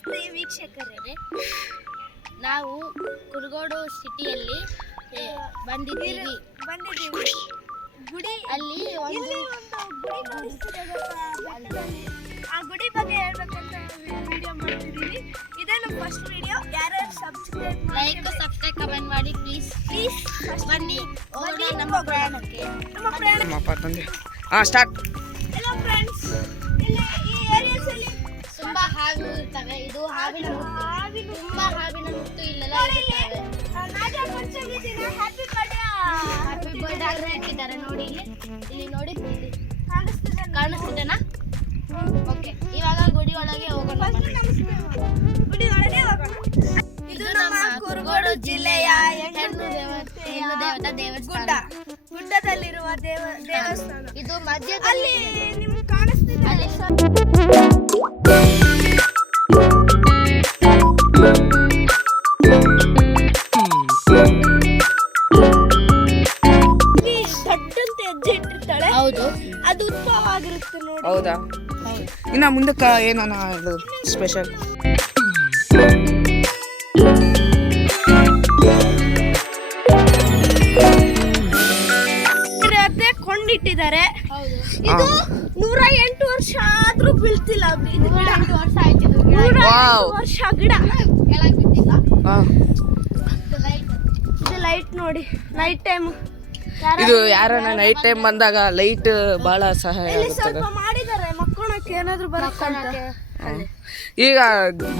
ನಮಸ್ತೆ ವೀಕ್ಷಕರೇ, ನಾವು ಕುರುಗೋಡು ಸಿಟಿಯಲ್ಲಿ ಬಂದಿದ್ದೀವಿ. ಗುಡಿ ಅಲ್ಲಿ ಒಂದು ಗುಡಿ ಕಾಣಿಸ್ತಿದೆ ಗೊತ್ತಾ? ಆ ಗುಡಿ ಬಗ್ಗೆ ಹೇಳ್ಬೇಕಂತ ವಿಡಿಯೋ ಮಾಡ್ತಿದ್ದೀವಿ. ಇದೇ ನಮ್ಮ ಫಸ್ಟ್ ವಿಡಿಯೋ. ಯಾರ್ಯಾರು ಸಬ್ಸ್ಕ್ರೈಬ್ ಕಮೆಂಟ್ ಮಾಡಿ ಪ್ಲೀಸ್ ಬನ್ನಿ ನಮ್ಮ ಪ್ರಯಾಣಕ್ಕೆ. ಸ್ಟಾರ್ಟ್. ಹಲೋ ಫ್ರೆಂಡ್ಸ್, ಇಲ್ಲಿ ಈ ಏರಿಯಾಸ್ ಅಲ್ಲಿ ತುಂಬಾ ಹಾವುಗಳು ಇರ್ತವೆ. ಇದು ಹಾವಿನ ಮುತ್ತು. ತುಂಬಾ ಹಾವಿನ ಮುತ್ತು ಇಲ್ಲೆಲ್ಲ ಇರ್ತವೆ. ನಾಗರ ಪಂಚಮಿ ದಿನ ಹ್ಯಾಪಿ ಬರ್ತ್ಡೇ ಇಟ್ಟಿದ್ದಾರೆ ನೋಡಿ. ಇಲ್ಲಿ ನೋಡಿ ಕಾಣಿಸ್ತಿದೆನಾ? ಓಕೆ, ಇವಾಗ ಗುಡಿ ಒಳಗೆ ಹೋಗೋಣ. ಗುಡಿ ಒಳಗೆ ಹೋಗೋಣ. ಇದು ನಮ್ಮ ಕುರುಗೋಡು ಜಿಲ್ಲೆಯ ಹೆಣ್ಣು ದೇವತಾ ದೇವಸ್ಥಾನ. ಗುಡ್ಡದಲ್ಲಿರುವ ದೇವಸ್ಥಾನ ಇದು. ಮಧ್ಯದಲ್ಲಿ ನಿಮ್ಗೆ ಕಾಣಿಸ್ತಿದೆ ಅಲ್ಲಿ ದೊಡ್ಡಂತೆ ಹೆಜ್ಜೆ ಇಟ್ಟಿರ್ತಾಳೆ. ಹೌದು, ಅದು ಉತ್ಸವ ಆಗಿರುತ್ತೆ ನೋಡಿ. ಹೌದಾ? ಇನ್ನ ಮುಂದಕ್ಕೆ ಏನೋ ಸ್ಪೆಷಲ್ ಕೊಂಡಿಟ್ಟಿದ್ದಾರೆ. ಇದು 108 ವರ್ಷ ಆದ್ರೂ ಬೀಳ್ತಿಲ್ಲ. 108 ವರ್ಷ ಆಯ್ತು. 108 ವರ್ಷ ಗಿಡ ಕೆಳಗೆ ಬಿದ್ದಿಲ್ಲ. ಇದು ಲೈಟ್ ನೋಡಿ, ನೈಟ್ ಟೈಮ್. ಇದು ಯಾರನ್ನ ನೈಟ್ ಟೈಮ್ ಬಂದಾಗ ಲೈಟ್ ಬಹಳ ಸಹಾಯ ಆಗುತ್ತೆ. ಸ್ವಲ್ಪ ಮಾಡಿದ್ದಾರೆ ಮಕ್ಕಳಕ್ಕೆ ಏನಾದ್ರು ಬರಕ್ಕೆ. ಈಗ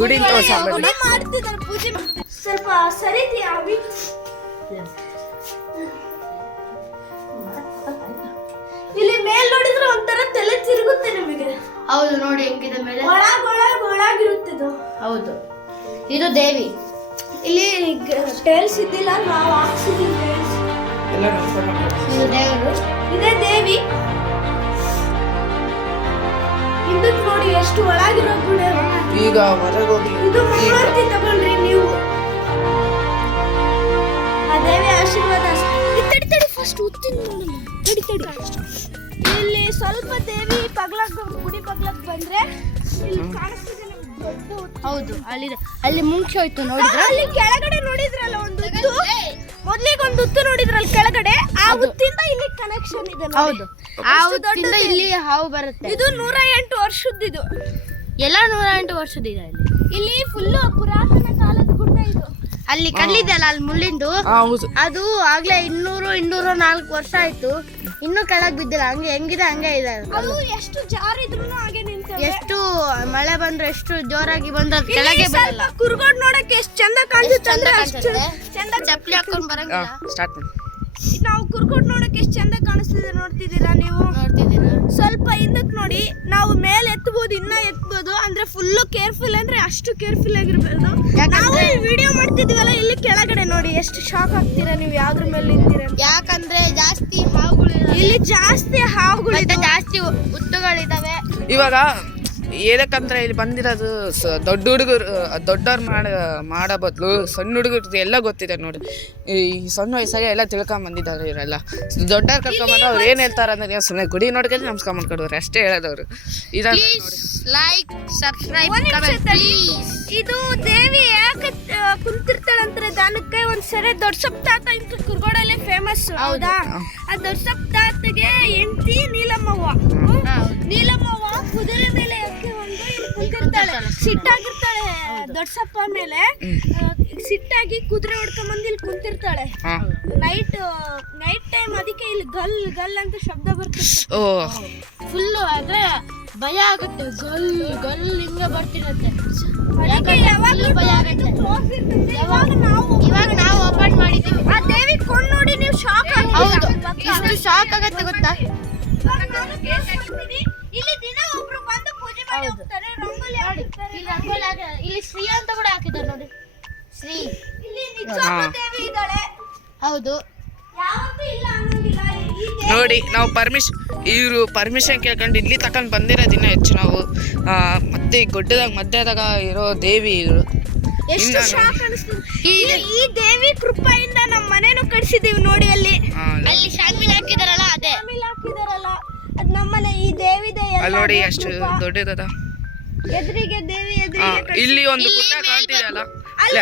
ಗುಡಿ ಮಾಡ್ತಿದ್ದಾರೆ ಪೂಜೆ. ಸ್ವಲ್ಪ ಸರಿತೀಯಾ? ಇಲ್ಲಿ ಮೇಲ್ ನೋಡಿದ್ರೆ ಒಂಥರ ತಲೆ ತಿರುಗುತ್ತೆ ನಿಮಗೆ. ಹೌದು, ನೋಡಿ ಹೆಂಗಿದೆ ಮೇಲೆ. ಒಳಗಿರುತ್ತಿದ್ದು. ಹೌದು, ಇದು ದೇವಿ. ಇಲ್ಲಿ ಟೇಲ್ಸ್ ಇದ್ದಿಲ್ಲ, ನಾವು ಹಾಕ್ಸಿದೀವಿ ಟೇಲ್ಸ್. ಇದು ದೇವರು, ಇದೇ ದೇವಿ. ಹಿಂದಕ್ಕೆ ನೋಡಿ ಎಷ್ಟು ಒಳಗಿರೋ ಗುಡಿ. ಈಗ ಹೊರಗೆ ಹೋಗಿ ಇದು ಮಂಗಳಾರತಿ ತಗೊಳ್ರಿ ನೀವು. ಆ ದೇವಿ ಆಶೀರ್ವಾದ. ತಡಿ ಫಸ್ಟ್ ಉತ್ತಿನ ನೋಡೋಣ. ಇಲ್ಲಿ ಸ್ವಲ್ಪ ದೇವಿ ಗುಡಿ ಪಗ್ಲಕ್ ಬಂದ್ರೆ ಇಲ್ಲಿ ಕಾಣಿಸ್ತಿದೆ ನಮ್ಗೆ ದೊಡ್ಡ. ಹೌದು, ಅಲ್ಲಿ ಮುಂಚೆ ಹೋಯ್ತು ನೋಡಿದ್ರೆ. ಅಲ್ಲಿ ಕೆಳಗಡೆ ನೋಡಿದ್ರಲ್ಲ ಒಂದು ಉತ್ತು, ಮೊದ್ಲಿಗೆ ಒಂದು ಉತ್ತು ನೋಡಿದ್ರಲ್ಲ ಕೆಳಗಡೆ, ಆ ಉತ್ತಿಂದ ಇಲ್ಲಿ ಕನೆಕ್ಷನ್ ಇದೆ. ಹೌದು, ಆ ಉತ್ತಿಂದ ಇಲ್ಲಿ ಹಾವು ಬರುತ್ತೆ. ಇದು 108 ವರ್ಷದ್ದು. ಎಲ್ಲ 108 ವರ್ಷದಿದೆ. ಇಲ್ಲಿ ಫುಲ್ ಪುರಾತನ ಕಾಲದ ಗುಡ್ಡ ಇದು. ಅಲ್ಲಿ ಕಲ್ಲಿದೆಯಲ್ಲ, ಅಲ್ಲಿ ಮುಳ್ಳಿಂದು, ಅದು ಆಗ್ಲೇ 204 ವರ್ಷ ಆಯ್ತು. ಇನ್ನೂ ಕೆಳಗ್ ಬಿದ್ದಿಲ್ಲ. ಹಂಗೆ ಹೆಂಗಿದೆ ಹಂಗೆ ಇದೆ. ಅದು ಎಷ್ಟು ಜಾರಿದ್ರು ಹಾಗೆ ನಿಂತಿದೆ. ಎಷ್ಟು ಮಳೆ ಬಂದ್ರೆ, ಎಷ್ಟು ಜೋರಾಗಿ ಬಂದ್ರೆ ಕೆಳಗೆ ಬರಲ್ಲ. ಕುರುಗೋಡು ನೋಡಕ್ಕೆ ಎಷ್ಟು ಚಂದ ಕಾಣಿಸುತ್ತೆ. ಚಂದ ಚಪ್ಪಲಿ ಹಾಕೊಂಡು ಬರಂಗಿಲ್ಲ. ನಾವು ಕುರುಗೋಡು ನೋಡಕ್ಕೆ ಎಷ್ಟು ಚಂದ ಕಾಣಿಸ್ತಿದೆ. ನೋಡ್ತಿದ್ದೀರಾ ನೀವು? ನೋಡ್ತಿದ್ದೀರಾ? ಸ್ವಲ್ಪ ಹಿಂದಕ್ಕೆ ನೋಡಿ. ನಾವು ಮೇಲೆ ಎತ್ತಬಹುದು, ಇನ್ನ ಎತ್ತಬಹುದು. ಅಂದ್ರೆ ಫುಲ್ ಕೇರ್ಫುಲ್, ಅಂದ್ರೆ ಅಷ್ಟು ಕೇರ್ಫುಲ್ ಆಗಿರ್ಬೋದು. ನಾವು ವಿಡಿಯೋ ಮಾಡ್ತಿದ್ವಲ್ಲ, ಇಲ್ಲಿ ಕೆಳಗಡೆ ನೋಡಿ ಎಷ್ಟು ಶಾಕ್ ಆಗ್ತೀರಾ ನೀವು ಯಾವ್ದ್ರ ಮೇಲೆ ನಿಂತೀರ. ಯಾಕಂದ್ರೆ ಜಾಸ್ತಿ ಹಾವುಗಳು, ಇಲ್ಲಿ ಜಾಸ್ತಿ ಹಾವುಗಳು, ಜಾಸ್ತಿ ಉತ್ತುಗಳಿದಾವೆ. ಇವಾಗ ಏನಕ್ಕಂದ್ರೆ ಇಲ್ಲಿ ಬಂದಿರೋದು ದೊಡ್ಡ ಹುಡುಗರು, ದೊಡ್ಡವ್ರು ಮಾಡೋ ಬದಲು ಸಣ್ಣ ಹುಡುಗರು ಎಲ್ಲ ಗೊತ್ತಿದೆ ನೋಡಿ. ಈ ಸಣ್ಣ ವಯಸ್ಸಾಗಿ ಎಲ್ಲ ತಿಳ್ಕೊಂಡ್ ಬಂದಿದ್ದಾರೆ ಇವರೆಲ್ಲ. ದೊಡ್ಡವ್ರು ಕರ್ಕೊಂಡ್ಬಂದ್ರೆ ಅವ್ರು ಏನ್ ಹೇಳ್ತಾರೆ ಅಂದ್ರೆ, ನೀವು ಸುಮ್ಮನೆ ಗುಡಿ ನೋಡ್ಕೊಂಡು ನಮಸ್ಕಾರ ಮಾಡ್ಕೊಡೋರು ಅಷ್ಟೇ ಹೇಳೋದವ್ರು. Like subscribe. ಇದು ದೇವಿ ಯಾಕೆ ಕುಂತಿರ್ತಾಳಂತಾರೆ ದಾನಕ್ಕೆ. ಒಂದ್ಸರಿ ದೊಡ್ಡ ಸಪ್ತಾತ ಇಂತ ಕುರುಗೋಡಲ್ಲೇ ಫೇಮಸ್. ಹೌದಾ? ಆ ದೊಡ್ಡ ಸಪ್ತಾತಗೆ ಹೆಂಡತಿ ನೀಲಮ್ಮವ್ವ ಕುದುರೆ ಮೇಲೆ ಕುಂತಿರ್ತಾಳೆ. ಸಿಟ್ಟಾಗಿರ್ತಾಳೆ ದೊಡ್ಡಸಪ್ಪ ಮೇಲೆ. ಸಿಟ್ಟಾಗಿ ಕುದುರೆ ಹೊಡ್ಕೊಂಬಂದು ಇಲ್ಲಿ ಕುಂತಿರ್ತಾಳೆ. Night time. ಅದಕ್ಕೆ ಇಲ್ಲಿ ಗಲ್ ಅಂತ ಶಬ್ದ ಬರ್ತಿರ್ತದೆ. ಫುಲ್ ಆದ್ರೆ ಭಯ ಆಗುತ್ತೆ. ಗಲ್ ಹಿಂಗ ಬರ್ತಿರತ್ತೆ. ಭಯ ಆಗುತ್ತೆ. ಇವಾಗ ನಾವು ಓಪನ್ ಮಾಡಿದೀವಿ. ಆ ದೇವಿ ಕೊಂಡು ನೋಡಿ ನೀವು ಶಾಕ್ ಆಗಿ. ಹೌದು, ಎಷ್ಟು ಶಾಕ್ ಆಗತ್ತೆ ಗೊತ್ತಾ? ಇಲ್ಲಿ ದಿನ ಒಬ್ರು ಬಂದು ಪೂಜೆ ಮಾಡಿ ಹೋಗ್ತಾರೆ. ರಂಗೋಲಿ ಹಾಕಿರ್ತಾರೆ. ಇಲ್ಲಿ ಶ್ರೀ ಅಂತ ಕೂಡ ಹಾಕಿದ್ದಾರೆ ನೋಡಿ. ಶ್ರೀ. ಇಲ್ಲಿ ನಿಜವಾದ ದೇವಿ ಇದ್ದಾಳೆ. ಹೌದು, ಯಾವತ್ತೂ ಇಲ್ಲ ಅನ್ನೋದಿಲ್ಲ. ನೋಡಿ, ನಾವು ಪರ್ಮಿಷನ್ ಕೇಳ್ಕೊಂಡು ಇಲ್ಲಿ ತಕೊಂಡ್ ಬಂದಿರೋದಿನ್ನ ಹೆಚ್ಚು. ನಾವು ಮತ್ತೆ ಗುಡ್ಡದಾಗ ಮಧ್ಯದಾಗ ಇರೋ ದೇವಿ ಇವರು. ಎಷ್ಟು ಶಾಕ್ ಅನಿಸ್ತದೆ. ಈ ದೇವಿ ಕೃಪೆಯಿಂದ ನಮ್ಮ ಮನೆನೂ ಕಟ್ಸಿದೀವಿ ನೋಡಿ. ಅಲ್ಲಿ ಶಾಮಿಲ್ ಹಾಕಿದಾರಲ್ಲ, ಅದೇ ಶಾಮಿಲ್ ಹಾಕಿದಾರಲ್ಲ, ಅದ್ ನಮ್ಮನೆ. ಈ ದೇವಿದೆ ನೋಡಿ ಎಷ್ಟು ದೊಡ್ಡದ. ಎದುರಿಗೆ ದೇವಿ ಇಲ್ಲಿ ಒಂದು ಗುಡ್ಡ ಕಾಣ್ತಿದೆ ಅಲ್ಲ ಅಲ್ಲಿ